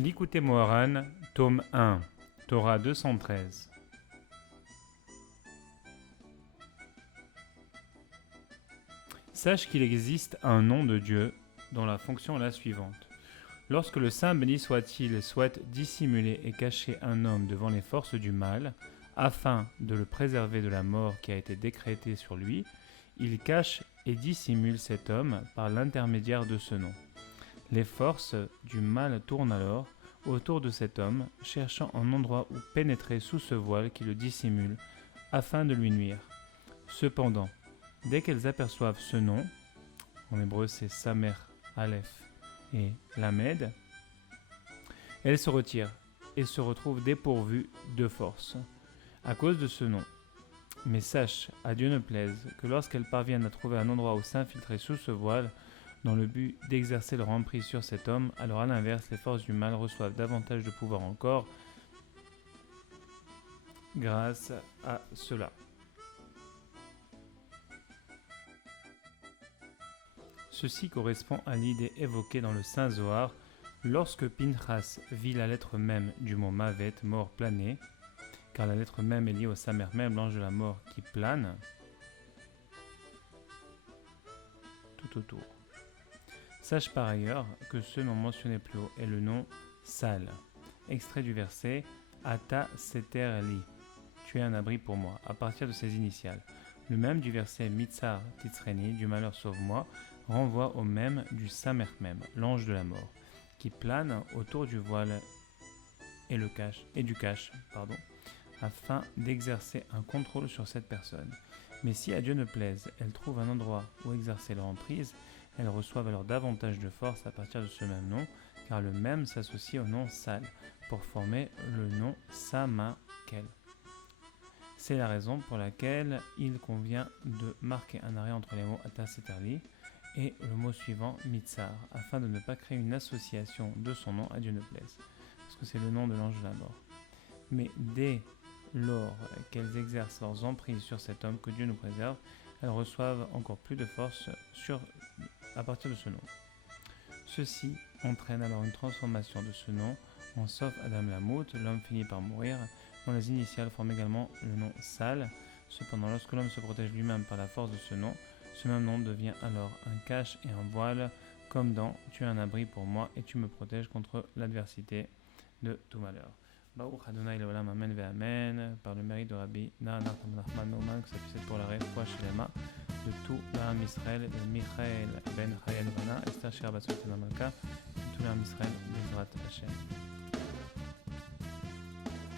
L'Ikouté Moharan, tome 1, Torah 213. Sache qu'il existe un nom de Dieu dont la fonction est la suivante. Lorsque le Saint béni soit-il souhaite dissimuler et cacher un homme devant les forces du mal, afin de le préserver de la mort qui a été décrétée sur lui, il cache et dissimule cet homme par l'intermédiaire de ce nom. Les forces du mal tournent alors autour de cet homme, cherchant un endroit où pénétrer sous ce voile qui le dissimule, afin de lui nuire. Cependant, dès qu'elles aperçoivent ce nom, en hébreu c'est Samer, Aleph et Lamed, elles se retirent et se retrouvent dépourvues de force, à cause de ce nom. Mais sache, à Dieu ne plaise, que lorsqu'elles parviennent à trouver un endroit où s'infiltrer sous ce voile, dans le but d'exercer leur emprise sur cet homme, alors à l'inverse, les forces du mal reçoivent davantage de pouvoir encore grâce à cela. Ceci correspond à l'idée évoquée dans le Saint Zohar lorsque Pinchas vit la lettre même du mot Mavet, mort planée, car la lettre même est liée au Samer même, l'ange de la mort qui plane tout autour. Sache par ailleurs que ce nom mentionné plus haut est le nom Sal. Extrait du verset Ata Seter Li, tu es un abri pour moi, à partir de ses initiales. Le même du verset Mitzar Titzreni, du malheur sauve-moi, renvoie au même du Samer même, l'ange de la mort, qui plane autour du voile et du cache, afin d'exercer un contrôle sur cette personne. Mais si à Dieu ne plaise, elles trouvent un endroit où exercer leur emprise, elles reçoivent alors davantage de force à partir de ce même nom, car le même s'associe au nom Sal, pour former le nom Samakel. C'est la raison pour laquelle il convient de marquer un arrêt entre les mots Ataseterli et le mot suivant Mitzar, afin de ne pas créer une association de son nom à Dieu ne plaise, parce que c'est le nom de l'ange de la mort. Mais dès lors qu'elles exercent leurs emprises sur cet homme que Dieu nous préserve, elles reçoivent encore plus de force à partir de ce nom. Ceci entraîne alors une transformation de ce nom en sauf Adam Lamout, l'homme finit par mourir, dont les initiales forment également le nom Sal. Cependant, lorsque l'homme se protège lui-même par la force de ce même nom devient alors un cache et un voile, comme dans « Tu es un abri pour moi et tu me protèges contre l'adversité de tout malheur ». Baruch Adonai Leolam Amen ve Amen, par le mérite de Rabbi Nahman Nauman, que ça puisse être pour la réfoua Shelema de tout l'Am Israël, de Michael ben Chayel Bana, Esther Sher Batsot Malka, de tout l'Am Israël, Bezrat Hashem.